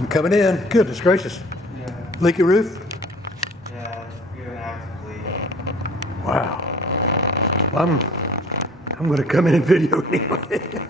I'm coming in. Goodness gracious. Yeah. Leaky roof? Yeah, we have an active leak. Wow. I'm going to come in and video anyway.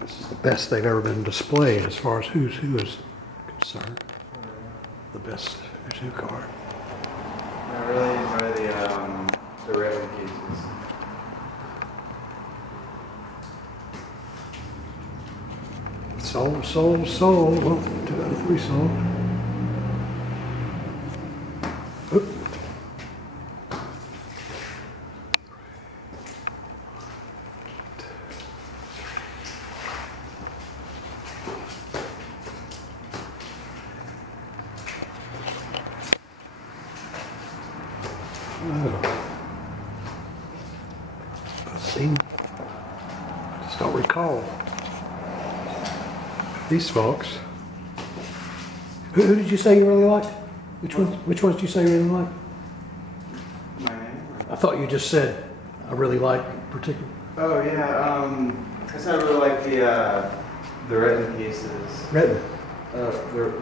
This is the best they've ever been displayed as far as who's who is concerned. The best who's who card. I really enjoy the written pieces. Sold, sold, sold. Well, 2 out of 3 sold. Oop. Oh. See, I just don't recall these folks. Who did you say you really liked? Which ones did you say you really liked? My name? I thought you just said I really like particular. Oh yeah, I said I really like the written pieces. Written. The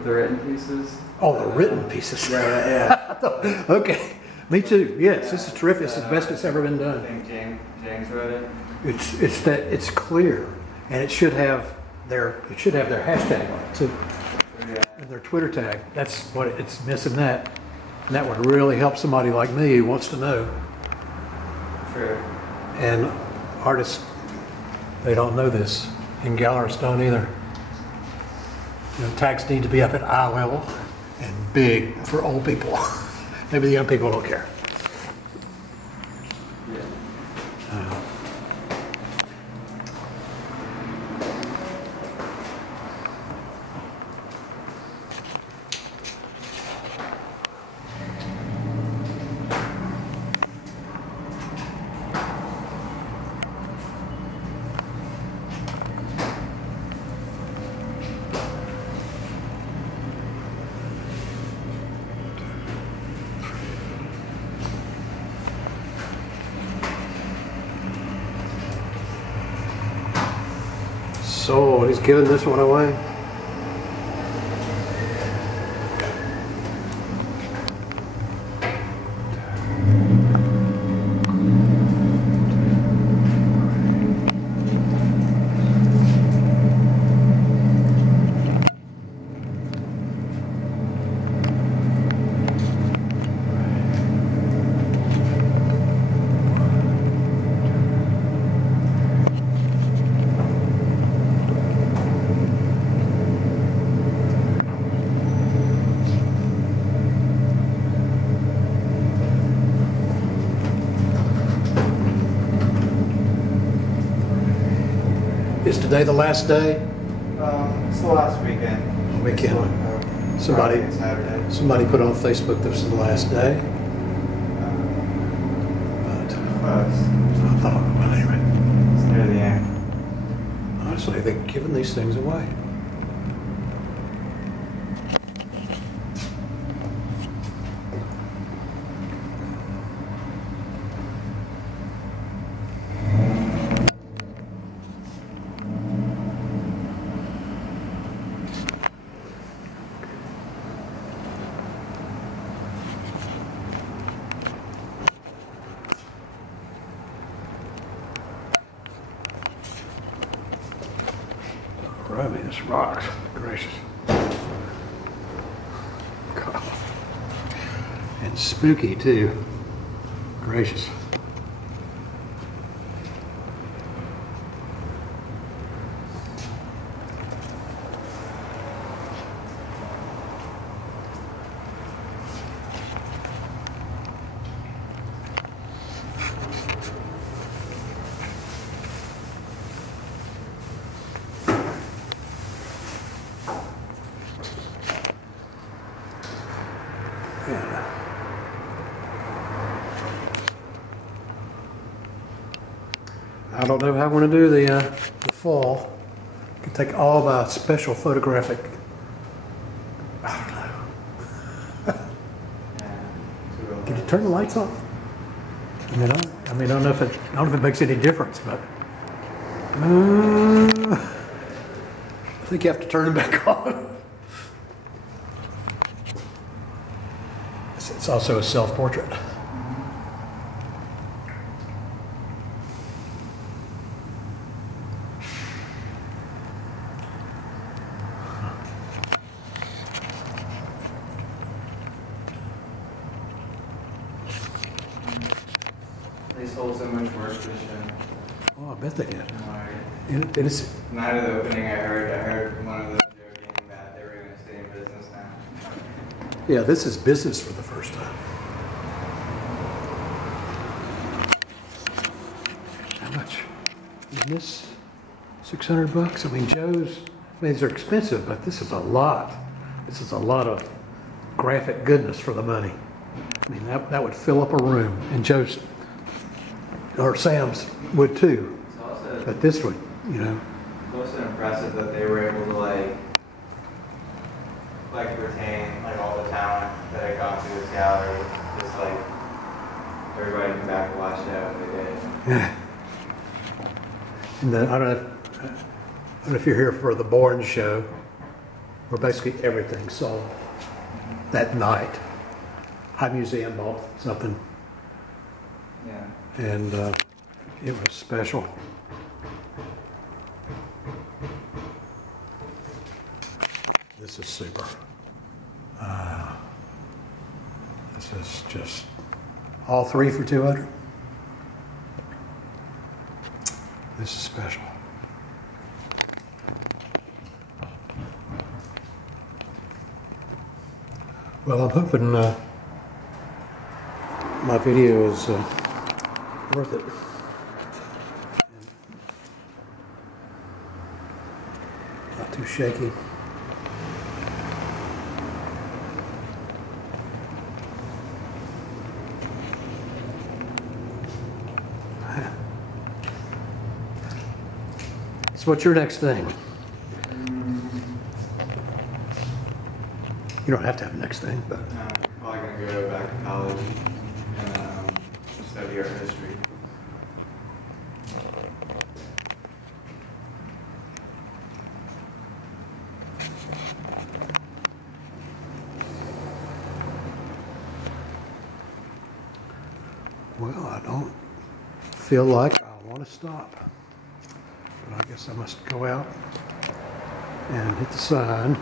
written pieces. Oh, the written pieces. Yeah. Okay, me too. Yes, this is terrific. This is the best it's ever been done. I think James wrote it. It's clear, and it should have their hashtag on it too, Yeah. and their Twitter tag. That's what it's missing. That, and that would really help somebody like me who wants to know. True. And artists, they don't know this, and gallerists don't either. You know, tags need to be up at eye level and big for old people. Maybe the young people don't care. Yeah. So he's giving this one away. Is today the last day? It's the last weekend. Weekend. Friday and Saturday. Somebody put on Facebook this is the last day. But I thought, well, anyway. It's near the end. Honestly, they're giving these things away. I mean, this rocks. Gracious. God. And spooky, too. Gracious. I don't know how I'm going to do the fall. I can take all my special photographic. I don't know. Can you turn the lights off? I mean, I don't know if it makes any difference, but I think you have to turn them back on. It's also a self-portrait. These hold so much work this year. Oh, I bet they did. Right. It is. Night of the opening, I heard one of them joking that they were going to stay in business now. Yeah, this is business for the first time. How much? Isn't this $600? I mean, these are expensive, but this is a lot. This is a lot of graphic goodness for the money. I mean, that would fill up a room, and Joe's or Sam's would too. It's also, But this would, you know. it's also impressive that they were able to like retain like all the talent that had gone through this gallery. Just like everybody come back and watch it out what they did. Yeah. And then I don't know if you're here for the Bourne show, where basically everything sold that night. High Museum bought something, Yeah. and it was special. This is super. This is just all three for 200. This is special. Well, I'm hoping my video is worth it. Not too shaky. So what's your next thing? You don't have to have a next thing, but I'm probably going to go back to college and study art history. well, I don't feel like I want to stop. But I guess I must go out and hit the sign.